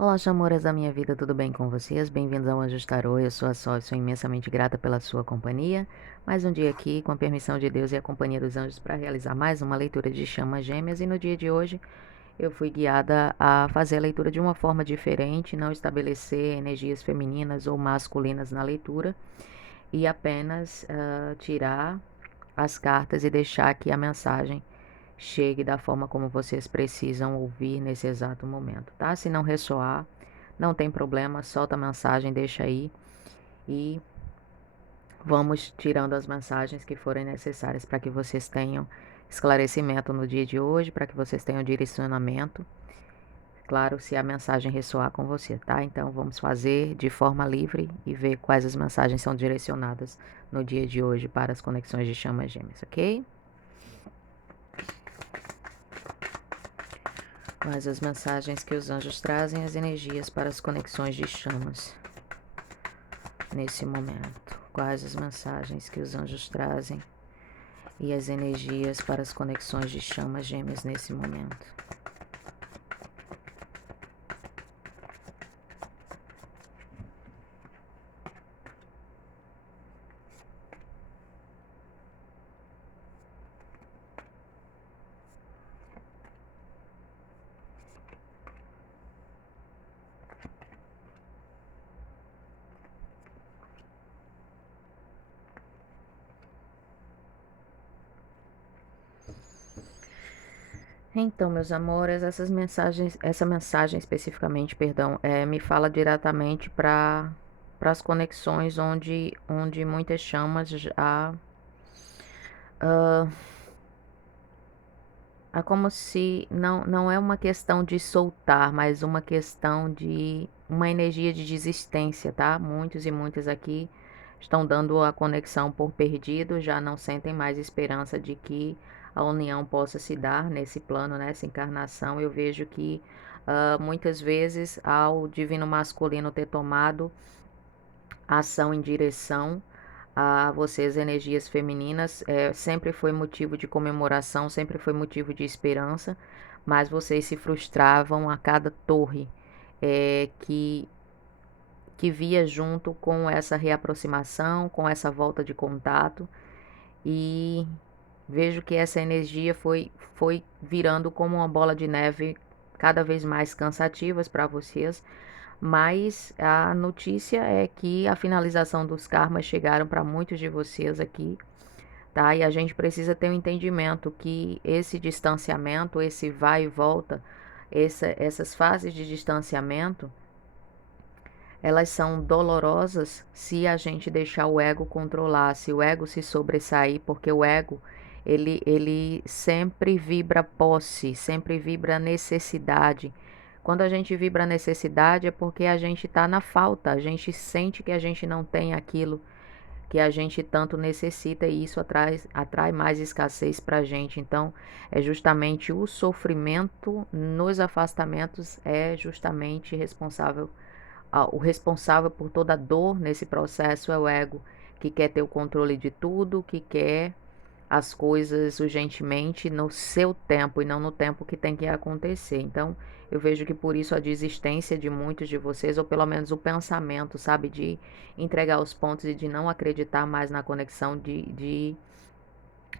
Olá, amores da minha vida, tudo bem com vocês? Bem-vindos ao Anjos Tarô, eu sou a Sol, sou imensamente grata pela sua companhia. Mais um dia aqui, com a permissão de Deus e a companhia dos anjos, para realizar mais uma leitura de chamas gêmeas. E no dia de hoje, eu fui guiada a fazer a leitura de uma forma diferente, não estabelecer energias femininas ou masculinas na leitura, e apenas tirar as cartas e deixar que a mensagem chegue da forma como vocês precisam ouvir nesse exato momento, tá? Se não ressoar, não tem problema, solta a mensagem, deixa aí e vamos tirando as mensagens que forem necessárias para que vocês tenham esclarecimento no dia de hoje, para que vocês tenham direcionamento. Claro, se a mensagem ressoar com você, tá? Então vamos fazer de forma livre e ver quais as mensagens são direcionadas no dia de hoje para as conexões de chamas gêmeas, ok? Quais as mensagens que os anjos trazem, as energias para as conexões de chamas nesse momento? Quais as mensagens que os anjos trazem e as energias para as conexões de chamas gêmeas nesse momento? Então, meus amores, essa mensagem especificamente, perdão, me fala diretamente para as conexões onde muitas chamas já é como se não é uma questão de soltar, mas uma questão de uma energia de desistência, tá? Muitos e muitas aqui estão dando a conexão por perdido, já não sentem mais esperança de que a união possa se dar nesse plano, nessa encarnação. Eu vejo que muitas vezes, ao divino masculino ter tomado ação em direção a vocês, energias femininas, sempre foi motivo de comemoração, sempre foi motivo de esperança, mas vocês se frustravam a cada torre que via junto com essa reaproximação, com essa volta de contato, e vejo que essa energia foi virando como uma bola de neve cada vez mais cansativas para vocês, mas a notícia é que a finalização dos karmas chegaram para muitos de vocês aqui, tá? E a gente precisa ter um entendimento que esse distanciamento, esse vai e volta, essas fases de distanciamento, elas são dolorosas se a gente deixar o ego controlar, se o ego se sobressair, porque o ego, ele sempre vibra posse, sempre vibra necessidade. Quando a gente vibra necessidade é porque a gente está na falta, a gente sente que a gente não tem aquilo que a gente tanto necessita e isso atrai mais escassez para a gente. Então, é justamente o sofrimento nos afastamentos é justamente responsável. O responsável por toda a dor nesse processo é o ego, que quer ter o controle de tudo, que quer as coisas urgentemente no seu tempo e não no tempo que tem que acontecer. Então, eu vejo que por isso a desistência de muitos de vocês, ou pelo menos o pensamento, sabe, de entregar os pontos e de não acreditar mais na conexão, de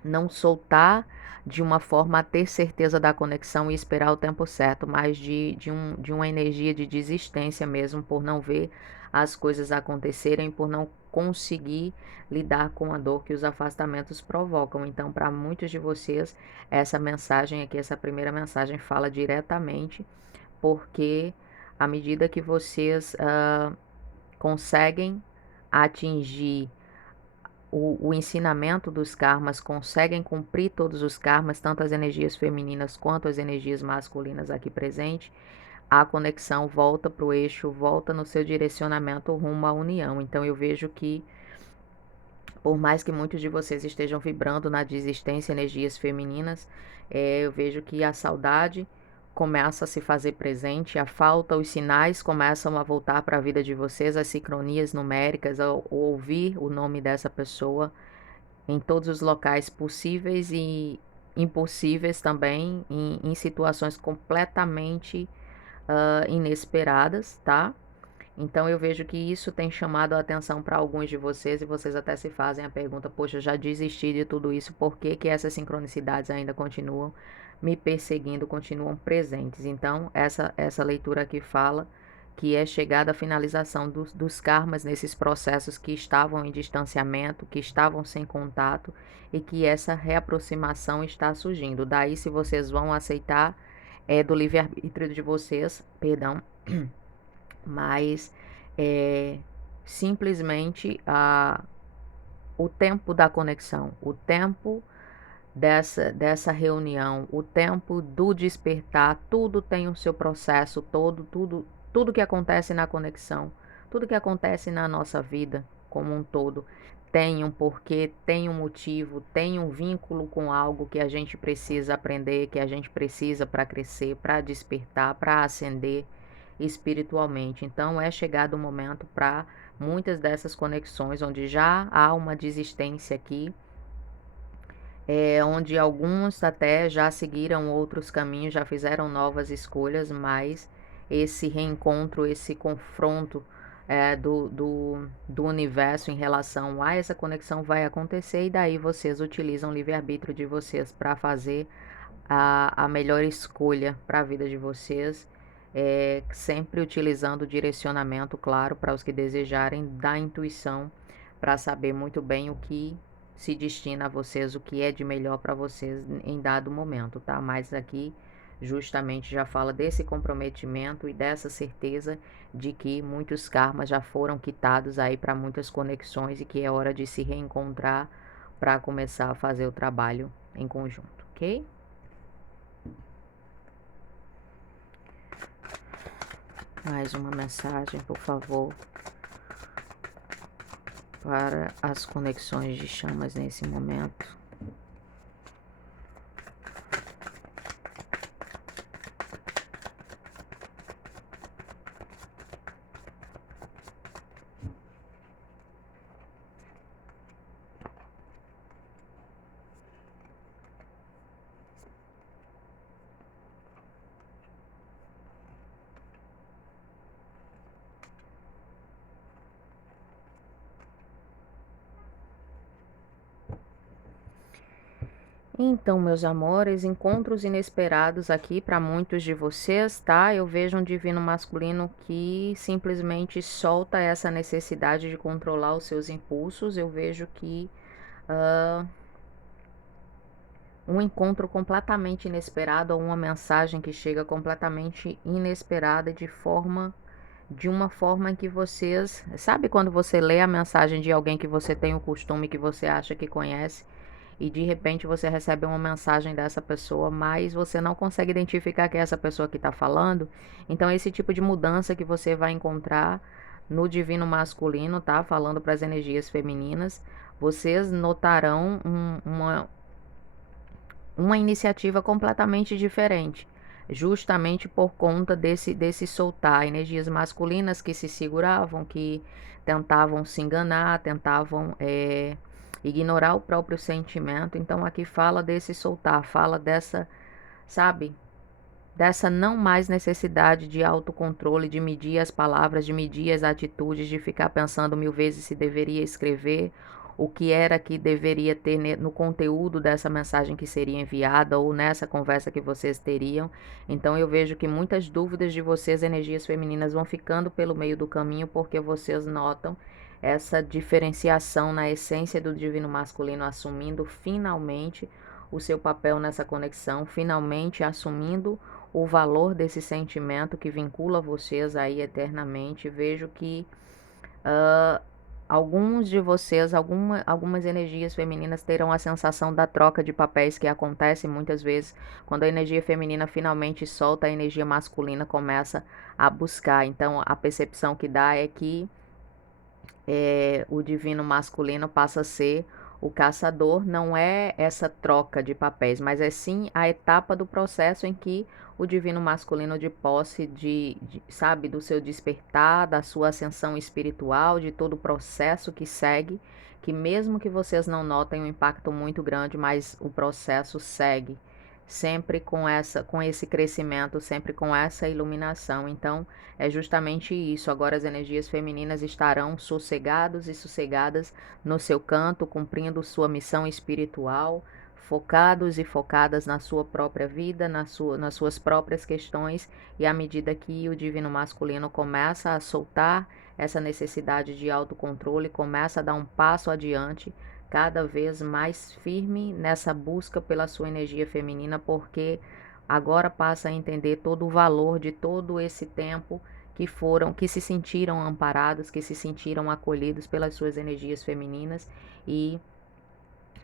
não soltar de uma forma a ter certeza da conexão e esperar o tempo certo, mas de uma energia de desistência mesmo, por não ver as coisas acontecerem, por não conseguir lidar com a dor que os afastamentos provocam. Então, para muitos de vocês, essa mensagem aqui, essa primeira mensagem, fala diretamente, porque à medida que vocês conseguem atingir o ensinamento dos karmas, conseguem cumprir todos os karmas, tanto as energias femininas quanto as energias masculinas aqui presentes, a conexão volta para o eixo, volta no seu direcionamento rumo à união. Então eu vejo que, por mais que muitos de vocês estejam vibrando na desistência, energias femininas, eu vejo que a saudade começa a se fazer presente, a falta, os sinais começam a voltar para a vida de vocês, as sincronias numéricas, ao ouvir o nome dessa pessoa em todos os locais possíveis e impossíveis também, em situações completamente inesperadas, tá? Então eu vejo que isso tem chamado a atenção para alguns de vocês e vocês até se fazem a pergunta: poxa, eu já desisti de tudo isso, por que que essas sincronicidades ainda continuam me perseguindo, continuam presentes? Então, essa leitura aqui fala que é chegada à finalização dos karmas nesses processos que estavam em distanciamento, que estavam sem contato e que essa reaproximação está surgindo. Daí, se vocês vão aceitar, é do livre-arbítrio de vocês, perdão, mas é simplesmente o tempo da conexão, o tempo dessa reunião, o tempo do despertar, tudo tem o seu processo todo, tudo que acontece na conexão, tudo que acontece na nossa vida como um todo, tem um porquê, tem um motivo, tem um vínculo com algo que a gente precisa aprender, que a gente precisa para crescer, para despertar, para ascender espiritualmente. Então é chegado o momento para muitas dessas conexões onde já há uma desistência aqui, onde alguns até já seguiram outros caminhos, já fizeram novas escolhas, mas esse reencontro, esse confronto do universo em relação a essa conexão vai acontecer e daí vocês utilizam o livre-arbítrio de vocês para fazer a melhor escolha para a vida de vocês, sempre utilizando o direcionamento, claro, para os que desejarem, da intuição, para saber muito bem o que se destina a vocês, o que é de melhor para vocês em dado momento, tá? Mas aqui justamente já fala desse comprometimento e dessa certeza de que muitos karmas já foram quitados aí para muitas conexões e que é hora de se reencontrar para começar a fazer o trabalho em conjunto, ok? Mais uma mensagem, por favor, para as conexões de chamas nesse momento. Então, meus amores, encontros inesperados aqui para muitos de vocês, tá? Eu vejo um divino masculino que simplesmente solta essa necessidade de controlar os seus impulsos. Eu vejo que um encontro completamente inesperado ou uma mensagem que chega completamente inesperada de uma forma em que vocês, sabe quando você lê a mensagem de alguém que você tem o costume, que você acha que conhece, e de repente você recebe uma mensagem dessa pessoa, mas você não consegue identificar que é essa pessoa que está falando? Então, esse tipo de mudança que você vai encontrar no divino masculino, tá? Falando para as energias femininas, vocês notarão uma iniciativa completamente diferente, justamente por conta desse soltar energias masculinas que se seguravam, que tentavam se enganar, tentavam ignorar o próprio sentimento. Então aqui fala desse soltar, fala dessa, sabe, dessa não mais necessidade de autocontrole, de medir as palavras, de medir as atitudes, de ficar pensando mil vezes se deveria escrever, o que era que deveria ter no conteúdo dessa mensagem que seria enviada ou nessa conversa que vocês teriam. Então eu vejo que muitas dúvidas de vocês, energias femininas, vão ficando pelo meio do caminho porque vocês notam essa diferenciação na essência do divino masculino, assumindo finalmente o seu papel nessa conexão, finalmente assumindo o valor desse sentimento que vincula vocês aí eternamente. Vejo que alguns de vocês, algumas energias femininas terão a sensação da troca de papéis que acontece muitas vezes quando a energia feminina finalmente solta, a energia masculina começa a buscar. Então a percepção que dá é que o divino masculino passa a ser o caçador. Não é essa troca de papéis, mas é sim a etapa do processo em que o divino masculino, de posse sabe, do seu despertar, da sua ascensão espiritual, de todo o processo que segue, que mesmo que vocês não notem um impacto muito grande, mas o processo segue. sempre com esse crescimento, sempre com essa iluminação. Então, é justamente isso. Agora as energias femininas estarão sossegados e sossegadas no seu canto, cumprindo sua missão espiritual, focados e focadas na sua própria vida, nas suas próprias questões, e à medida que o divino masculino começa a soltar essa necessidade de autocontrole, começa a dar um passo adiante, cada vez mais firme nessa busca pela sua energia feminina, porque agora passa a entender todo o valor de todo esse tempo que se sentiram amparados, que se sentiram acolhidos pelas suas energias femininas e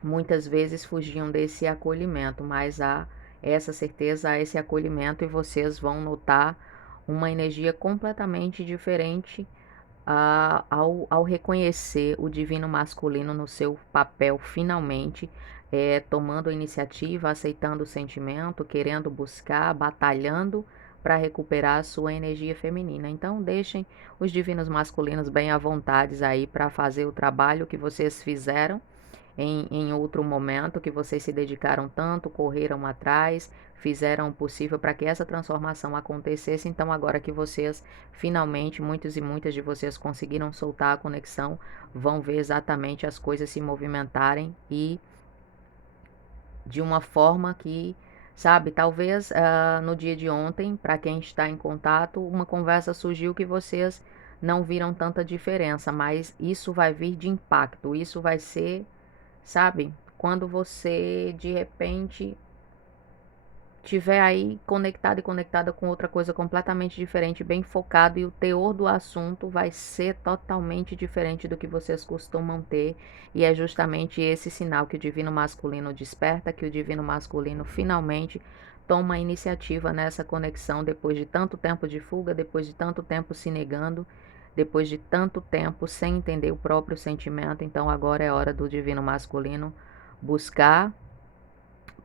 muitas vezes fugiam desse acolhimento, mas há essa certeza, há esse acolhimento, e vocês vão notar uma energia completamente diferente ao reconhecer o divino masculino no seu papel finalmente, tomando a iniciativa, aceitando o sentimento, querendo buscar, batalhando para recuperar a sua energia feminina. Então deixem os divinos masculinos bem à vontade aí para fazer o trabalho que vocês fizeram em outro momento, que vocês se dedicaram tanto, correram atrás, fizeram o possível para que essa transformação acontecesse. Então, agora que vocês finalmente, muitos e muitas de vocês conseguiram soltar a conexão, vão ver exatamente as coisas se movimentarem e de uma forma que, sabe, talvez no dia de ontem, para quem está em contato, uma conversa surgiu que vocês não viram tanta diferença, mas isso vai vir de impacto, isso vai ser, sabe, quando você de repente tiver aí conectado e conectada com outra coisa completamente diferente, bem focado, e o teor do assunto vai ser totalmente diferente do que vocês costumam ter, e é justamente esse sinal que o divino masculino desperta, que o divino masculino finalmente toma a iniciativa nessa conexão depois de tanto tempo de fuga, depois de tanto tempo se negando, depois de tanto tempo sem entender o próprio sentimento. Então agora é hora do divino masculino buscar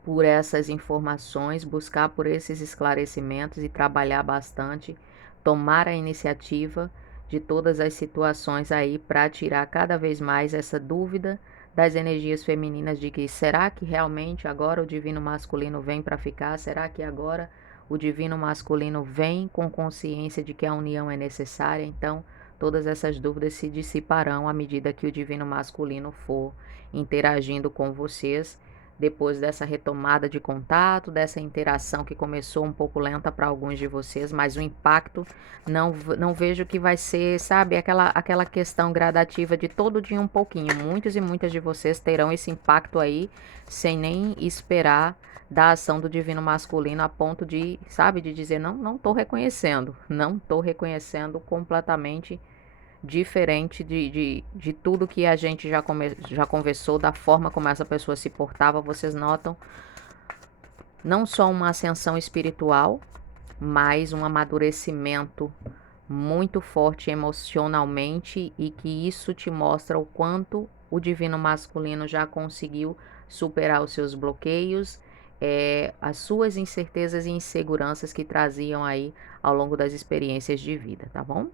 por essas informações, buscar por esses esclarecimentos e trabalhar bastante, tomar a iniciativa de todas as situações aí para tirar cada vez mais essa dúvida das energias femininas de que será que realmente agora o divino masculino vem para ficar? Será que agora o divino masculino vem com consciência de que a união é necessária? Então, todas essas dúvidas se dissiparão à medida que o divino masculino for interagindo com vocês depois dessa retomada de contato, dessa interação que começou um pouco lenta para alguns de vocês, mas o impacto não vejo que vai ser, sabe, aquela questão gradativa de todo dia um pouquinho. Muitos e muitas de vocês terão esse impacto aí sem nem esperar da ação do divino masculino a ponto de, sabe, de dizer, não estou reconhecendo, não estou reconhecendo completamente diferente de tudo que a gente já conversou, da forma como essa pessoa se portava. Vocês notam não só uma ascensão espiritual, mas um amadurecimento muito forte emocionalmente, e que isso te mostra o quanto o divino masculino já conseguiu superar os seus bloqueios, as suas incertezas e inseguranças que traziam aí ao longo das experiências de vida, tá bom?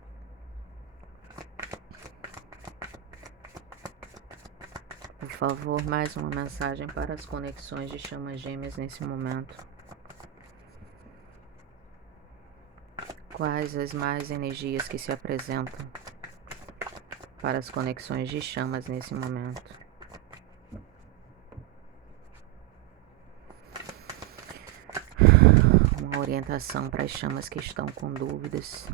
Por favor, mais uma mensagem para as conexões de chamas gêmeas nesse momento. Quais as mais energias que se apresentam para as conexões de chamas nesse momento? Uma orientação para as chamas que estão com dúvidas.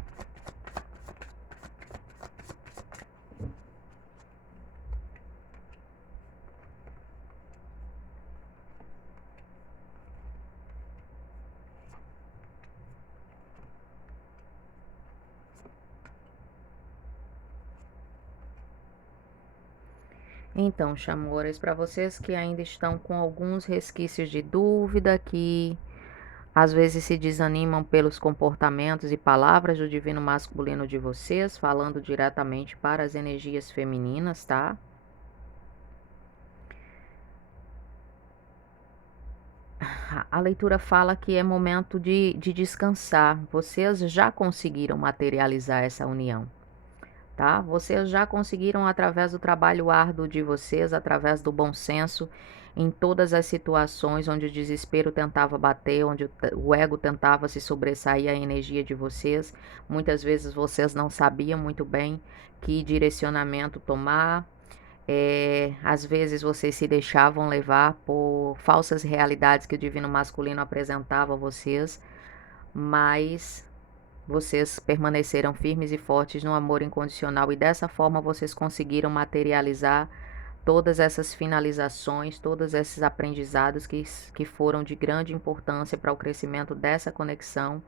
Então, chamores, para vocês que ainda estão com alguns resquícios de dúvida, que às vezes se desanimam pelos comportamentos e palavras do divino masculino de vocês, falando diretamente para as energias femininas, tá? A leitura fala que é momento de descansar. Vocês já conseguiram materializar essa união, tá? Vocês já conseguiram, através do trabalho árduo de vocês, através do bom senso em todas as situações onde o desespero tentava bater, onde o ego tentava se sobressair à energia de vocês. Muitas vezes vocês não sabiam muito bem que direcionamento tomar. Às vezes vocês se deixavam levar por falsas realidades que o divino masculino apresentava a vocês, mas vocês permaneceram firmes e fortes no amor incondicional e dessa forma vocês conseguiram materializar todas essas finalizações, todos esses aprendizados que foram de grande importância para o crescimento dessa conexão.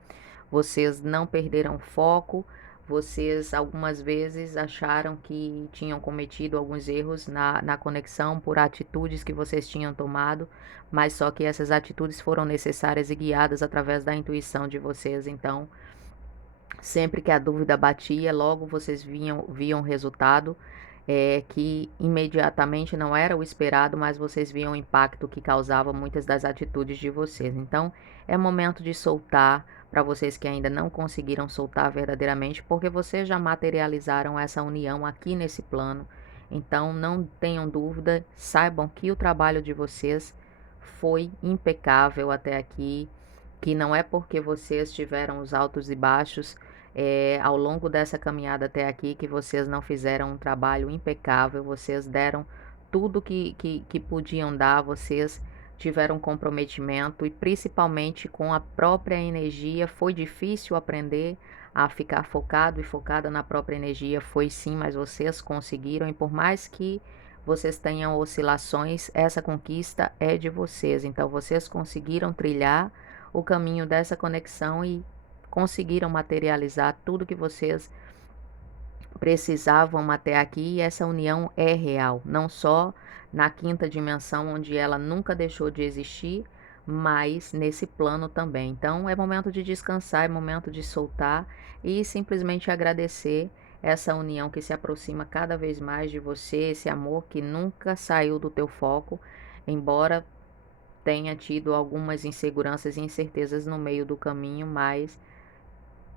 Vocês não perderam foco, vocês algumas vezes acharam que tinham cometido alguns erros na conexão por atitudes que vocês tinham tomado, mas só que essas atitudes foram necessárias e guiadas através da intuição de vocês. Então, sempre que a dúvida batia, logo vocês viam o resultado, que imediatamente não era o esperado, mas vocês viam o impacto que causava muitas das atitudes de vocês. Então, é momento de soltar para vocês que ainda não conseguiram soltar verdadeiramente, porque vocês já materializaram essa união aqui nesse plano. Então, não tenham dúvida, saibam que o trabalho de vocês foi impecável até aqui, que não é porque vocês tiveram os altos e baixos ao longo dessa caminhada até aqui que vocês não fizeram um trabalho impecável, vocês deram tudo que podiam dar, vocês tiveram comprometimento e principalmente com a própria energia. Foi difícil aprender a ficar focado e focada na própria energia, foi sim, mas vocês conseguiram e por mais que vocês tenham oscilações, essa conquista é de vocês, então vocês conseguiram trilhar o caminho dessa conexão e conseguiram materializar tudo que vocês precisavam até aqui, e essa união é real, não só na quinta dimensão, onde ela nunca deixou de existir, mas nesse plano também. Então, é momento de descansar, é momento de soltar e simplesmente agradecer essa união que se aproxima cada vez mais de você, esse amor que nunca saiu do teu foco, embora tenha tido algumas inseguranças e incertezas no meio do caminho, mas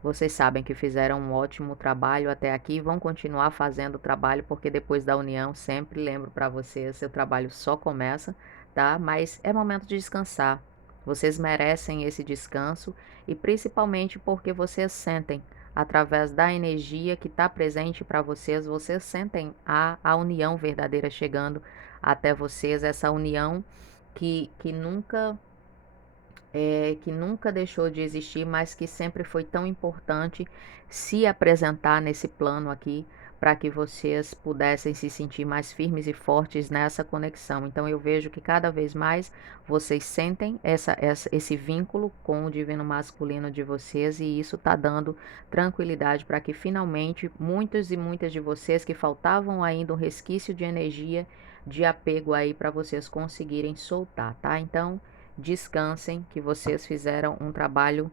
vocês sabem que fizeram um ótimo trabalho até aqui e vão continuar fazendo o trabalho, porque depois da união, sempre lembro para vocês, seu trabalho só começa, tá? Mas é momento de descansar. Vocês merecem esse descanso e principalmente porque vocês sentem, através da energia que está presente para vocês, vocês sentem a união verdadeira chegando até vocês, essa união que nunca deixou de existir, mas que sempre foi tão importante se apresentar nesse plano aqui, para que vocês pudessem se sentir mais firmes e fortes nessa conexão. Então eu vejo que cada vez mais vocês sentem esse vínculo com o divino masculino de vocês, e isso está dando tranquilidade para que finalmente muitos e muitas de vocês que faltavam ainda um resquício de energia, de apego aí para vocês conseguirem soltar, tá? Então descansem, que vocês fizeram um trabalho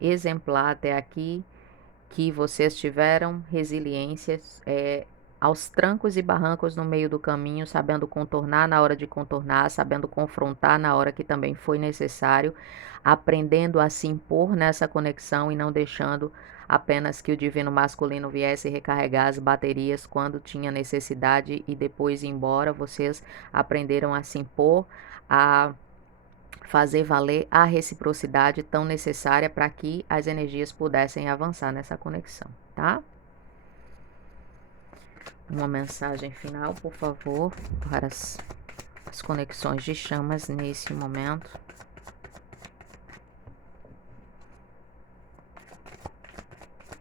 exemplar até aqui, que vocês tiveram resiliência aos trancos e barrancos no meio do caminho, sabendo contornar na hora de contornar, sabendo confrontar na hora que também foi necessário, aprendendo a se impor nessa conexão e não deixando apenas que o divino masculino viesse recarregar as baterias quando tinha necessidade e depois ir embora. Vocês aprenderam a se impor, a fazer valer a reciprocidade tão necessária para que as energias pudessem avançar nessa conexão, tá? Uma mensagem final, por favor, para as conexões de chamas nesse momento.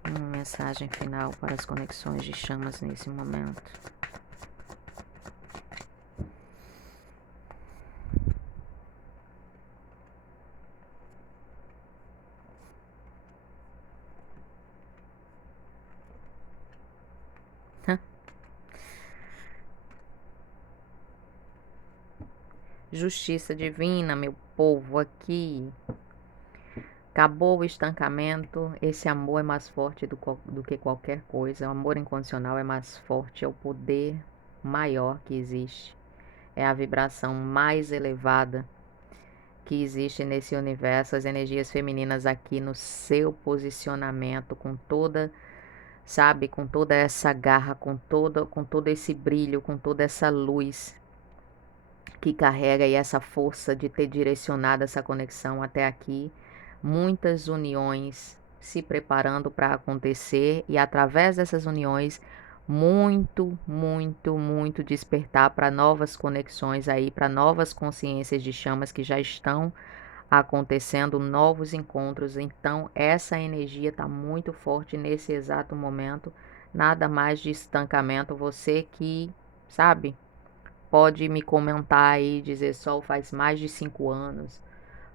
Uma mensagem final para as conexões de chamas nesse momento. Justiça divina, meu povo, aqui. Acabou o estancamento. Esse amor é mais forte do que qualquer coisa. O amor incondicional é mais forte, é o poder maior que existe. É a vibração mais elevada que existe nesse universo. As energias femininas aqui no seu posicionamento, com toda, sabe, com toda essa garra, com todo esse brilho, com toda essa luz. que carrega aí essa força de ter direcionado essa conexão até aqui. Muitas uniões se preparando para acontecer e através dessas uniões muito, muito, muito despertar para novas conexões aí, para novas consciências de chamas que já estão acontecendo, novos encontros. Então, essa energia está muito forte nesse exato momento. Nada mais de estancamento. Você que, sabe, pode me comentar aí, dizer: Sol, faz mais de 5 anos,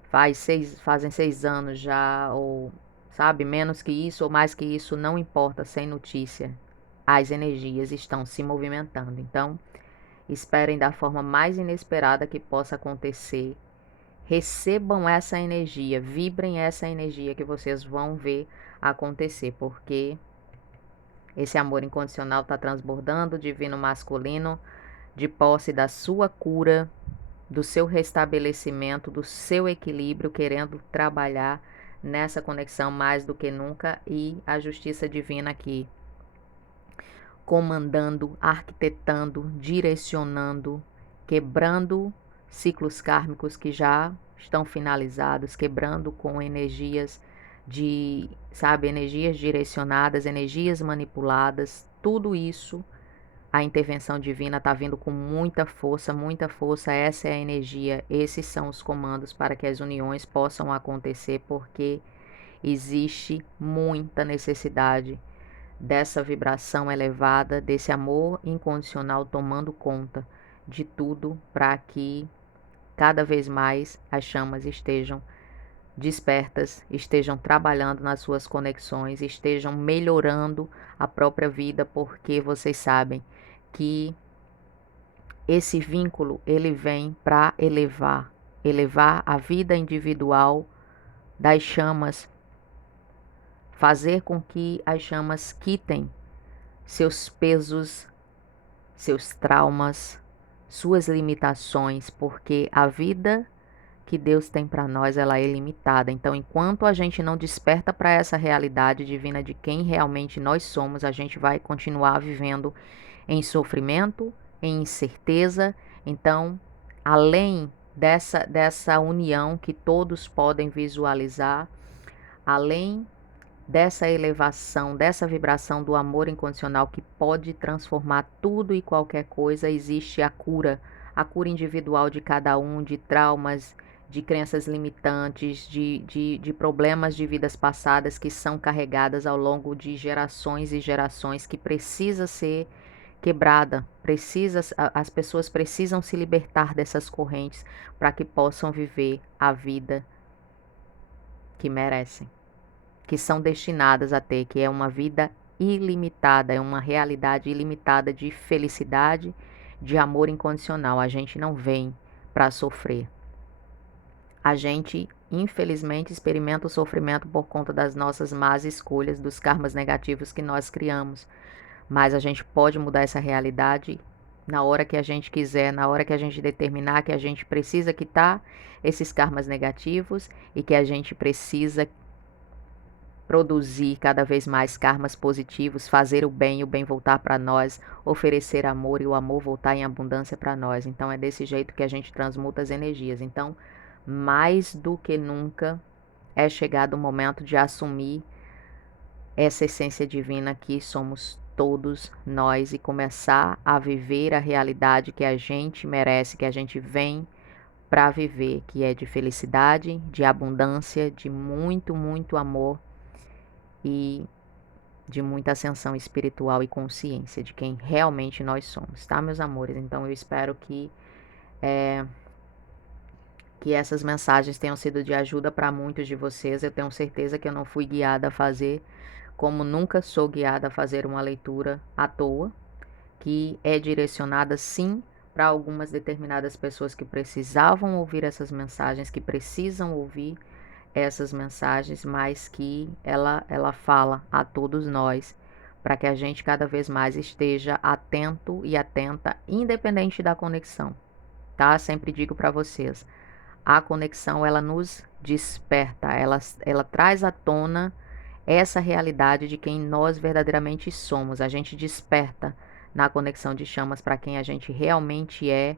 fazem 6 anos já, ou sabe, menos que isso ou mais que isso, não importa, sem notícia. As energias estão se movimentando. Então, esperem da forma mais inesperada que possa acontecer. Recebam essa energia, vibrem essa energia que vocês vão ver acontecer, porque esse amor incondicional está transbordando, divino masculino, de posse da sua cura, do seu restabelecimento, do seu equilíbrio, querendo trabalhar nessa conexão mais do que nunca, e a justiça divina aqui comandando, arquitetando, direcionando, quebrando ciclos kármicos que já estão finalizados, quebrando com energias de, sabe, energias direcionadas, energias manipuladas, tudo isso. A intervenção divina está vindo com muita força, essa é a energia, esses são os comandos para que as uniões possam acontecer, porque existe muita necessidade dessa vibração elevada, desse amor incondicional tomando conta de tudo para que cada vez mais as chamas estejam despertas, estejam trabalhando nas suas conexões, estejam melhorando a própria vida, porque vocês sabem que esse vínculo ele vem para elevar a vida individual das chamas, fazer com que as chamas quitem seus pesos, seus traumas, suas limitações, porque a vida que Deus tem para nós, ela é ilimitada. Então, enquanto a gente não desperta para essa realidade divina de quem realmente nós somos, a gente vai continuar vivendo em sofrimento, em incerteza. Então, além dessa união que todos podem visualizar, além dessa elevação, dessa vibração do amor incondicional que pode transformar tudo e qualquer coisa, existe a cura individual de cada um, de traumas, de crenças limitantes, de problemas de vidas passadas que são carregadas ao longo de gerações e gerações, que precisa ser quebrada, as pessoas precisam se libertar dessas correntes para que possam viver a vida que merecem, que são destinadas a ter, que é uma vida ilimitada, é uma realidade ilimitada de felicidade, de amor incondicional. A gente não vem para sofrer. A gente, infelizmente, experimenta o sofrimento por conta das nossas más escolhas, dos karmas negativos que nós criamos. Mas a gente pode mudar essa realidade na hora que a gente quiser, na hora que a gente determinar que a gente precisa quitar esses karmas negativos e que a gente precisa produzir cada vez mais karmas positivos, fazer o bem e o bem voltar para nós, oferecer amor e o amor voltar em abundância para nós. Então é desse jeito que a gente transmuta as energias. Então, mais do que nunca, é chegado o momento de assumir essa essência divina que somos todos nós e começar a viver a realidade que a gente merece, que a gente vem para viver, que é de felicidade, de abundância, de muito, muito amor e de muita ascensão espiritual e consciência de quem realmente nós somos, tá, meus amores? Então eu espero que essas mensagens tenham sido de ajuda para muitos de vocês. Eu tenho certeza que eu não fui guiada a fazer, como nunca sou guiada a fazer uma leitura à toa, que é direcionada sim para algumas determinadas pessoas que precisavam ouvir essas mensagens, que precisam ouvir essas mensagens, mas que ela fala a todos nós, para que a gente cada vez mais esteja atento e atenta, independente da conexão, tá? Sempre digo para vocês, a conexão ela nos desperta, ela traz à tona essa realidade de quem nós verdadeiramente somos. A gente desperta na conexão de chamas para quem a gente realmente é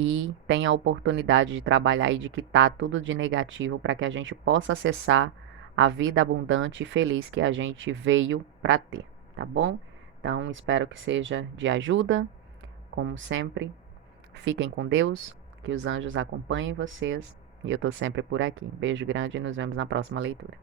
e tenha a oportunidade de trabalhar e de quitar tudo de negativo para que a gente possa acessar a vida abundante e feliz que a gente veio para ter, tá bom? Então, espero que seja de ajuda, como sempre. Fiquem com Deus, que os anjos acompanhem vocês e eu tô sempre por aqui. Beijo grande e nos vemos na próxima leitura.